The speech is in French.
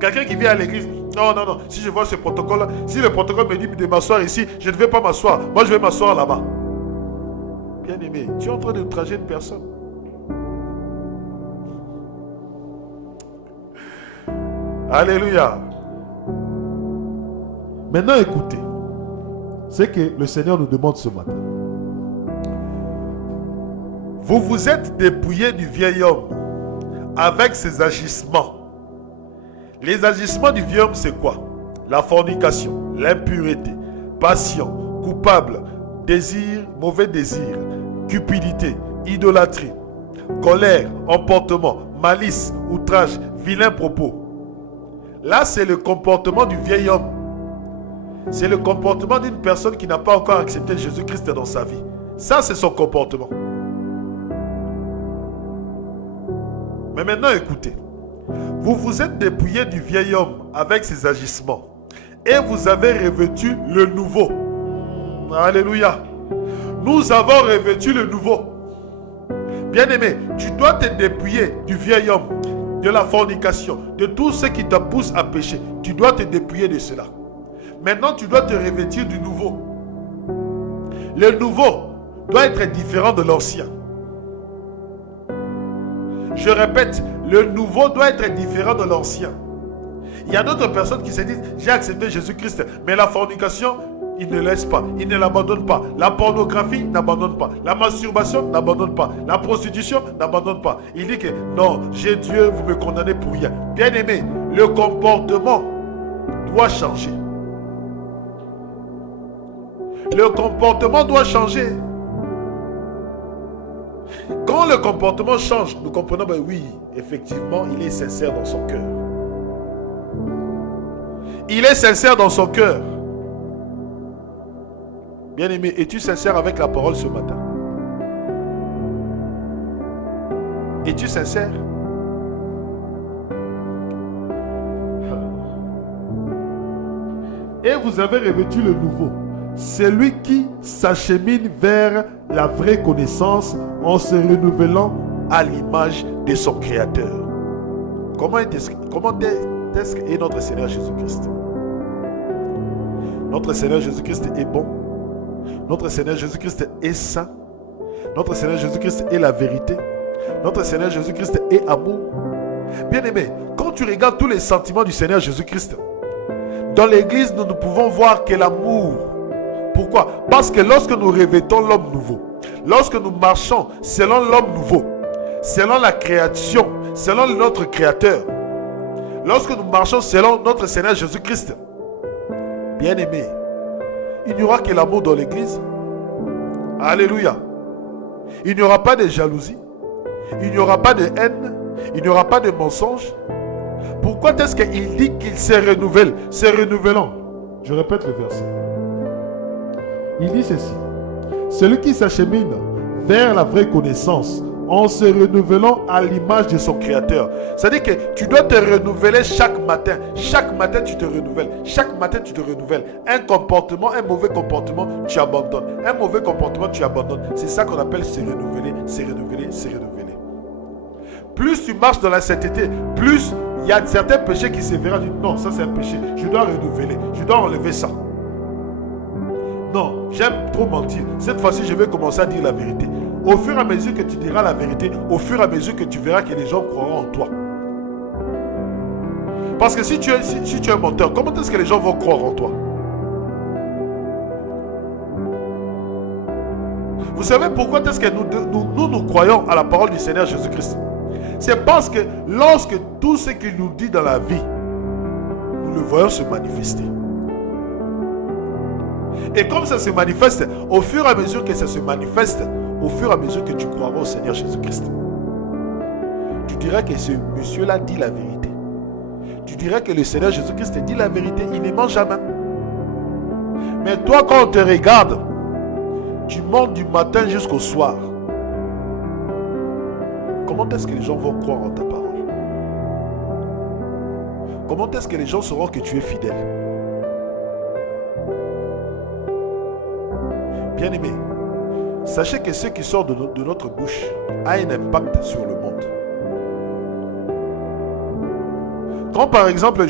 Quelqu'un qui vient à l'église, non, non, non, si je vois ce protocole-là, si le protocole me dit de m'asseoir ici, je ne vais pas m'asseoir. Moi, je vais m'asseoir là-bas. Bien-aimé, tu es en train de outrager une personne. Alléluia. Maintenant, écoutez. C'est que le Seigneur nous demande ce matin. Vous vous êtes dépouillé du vieil homme avec ses agissements. Les agissements du vieil homme, c'est quoi? La fornication, l'impureté, passion, coupable, désir, mauvais désir, cupidité, idolâtrie, colère, emportement, malice, outrage, vilain propos. Là, c'est le comportement du vieil homme. C'est le comportement d'une personne qui n'a pas encore accepté Jésus-Christ dans sa vie. Ça, c'est son comportement. Mais maintenant, écoutez. Vous vous êtes dépouillé du vieil homme avec ses agissements et vous avez revêtu le nouveau. Alléluia. Nous avons revêtu le nouveau. Bien-aimé, tu dois te dépouiller du vieil homme, de la fornication, de tout ce qui te pousse à pécher. Tu dois te dépouiller de cela. Maintenant, tu dois te revêtir du nouveau. Le nouveau doit être différent de l'ancien. Je répète, le nouveau doit être différent de l'ancien. Il y a d'autres personnes qui se disent, j'ai accepté Jésus-Christ, mais la fornication, il ne laisse pas, il ne l'abandonne pas. La pornographie n'abandonne pas. La masturbation n'abandonne pas. La prostitution n'abandonne pas. Il dit que non, j'ai Dieu, vous me condamnez pour rien. Bien aimé, le comportement doit changer. Le comportement doit changer. Quand le comportement change, nous comprenons, ben oui, effectivement, il est sincère dans son cœur. Il est sincère dans son cœur. Bien-aimé, es-tu sincère avec la parole ce matin? Es-tu sincère? Et vous avez revêtu le nouveau. Celui qui s'achemine vers la vraie connaissance en se renouvelant à l'image de son Créateur. Comment est-ce est notre Seigneur Jésus-Christ? Notre Seigneur Jésus-Christ est bon. Notre Seigneur Jésus-Christ est saint. Notre Seigneur Jésus-Christ est la vérité. Notre Seigneur Jésus-Christ est amour. Bien-aimé, quand tu regardes tous les sentiments du Seigneur Jésus-Christ, dans l'église, nous ne pouvons voir que l'amour. Pourquoi? Parce que lorsque nous revêtons l'homme nouveau, lorsque nous marchons selon l'homme nouveau, selon la création, selon notre Créateur, lorsque nous marchons selon notre Seigneur Jésus-Christ, bien-aimé, il n'y aura que l'amour dans l'église. Alléluia. Il n'y aura pas de jalousie, il n'y aura pas de haine, il n'y aura pas de mensonge. Pourquoi est-ce qu'il dit qu'il se renouvelle? Se renouvelant. Je répète le verset. Il dit ceci. Celui qui s'achemine vers la vraie connaissance en se renouvelant à l'image de son Créateur. C'est-à-dire que tu dois te renouveler chaque matin. Chaque matin, tu te renouvelles. Chaque matin, tu te renouvelles. Un comportement, un mauvais comportement, tu abandonnes. Un mauvais comportement, tu abandonnes. C'est ça qu'on appelle se renouveler, se renouveler, se renouveler. Plus tu marches dans la sainteté, plus il y a certains péchés qui se verront. Non, ça c'est un péché. Je dois renouveler. Je dois enlever ça. Non, j'aime trop mentir. Cette fois-ci, je vais commencer à dire la vérité. Au fur et à mesure que tu diras la vérité, au fur et à mesure que tu verras que les gens croiront en toi. Parce que si tu es un menteur, comment est-ce que les gens vont croire en toi? Vous savez pourquoi est-ce que nous croyons à la parole du Seigneur Jésus-Christ? C'est parce que lorsque tout ce qu'il nous dit dans la vie, nous le voyons se manifester. Et comme ça se manifeste, au fur et à mesure que ça se manifeste, au fur et à mesure que tu croiras au Seigneur Jésus-Christ, tu diras que ce monsieur-là dit la vérité. Tu diras que le Seigneur Jésus-Christ dit la vérité, il ne ment jamais. Mais toi, quand on te regarde, tu mens du matin jusqu'au soir. Comment est-ce que les gens vont croire en ta parole? Comment est-ce que les gens sauront que tu es fidèle? Bien-aimés, sachez que ce qui sort de notre bouche a un impact sur le monde. Quand par exemple,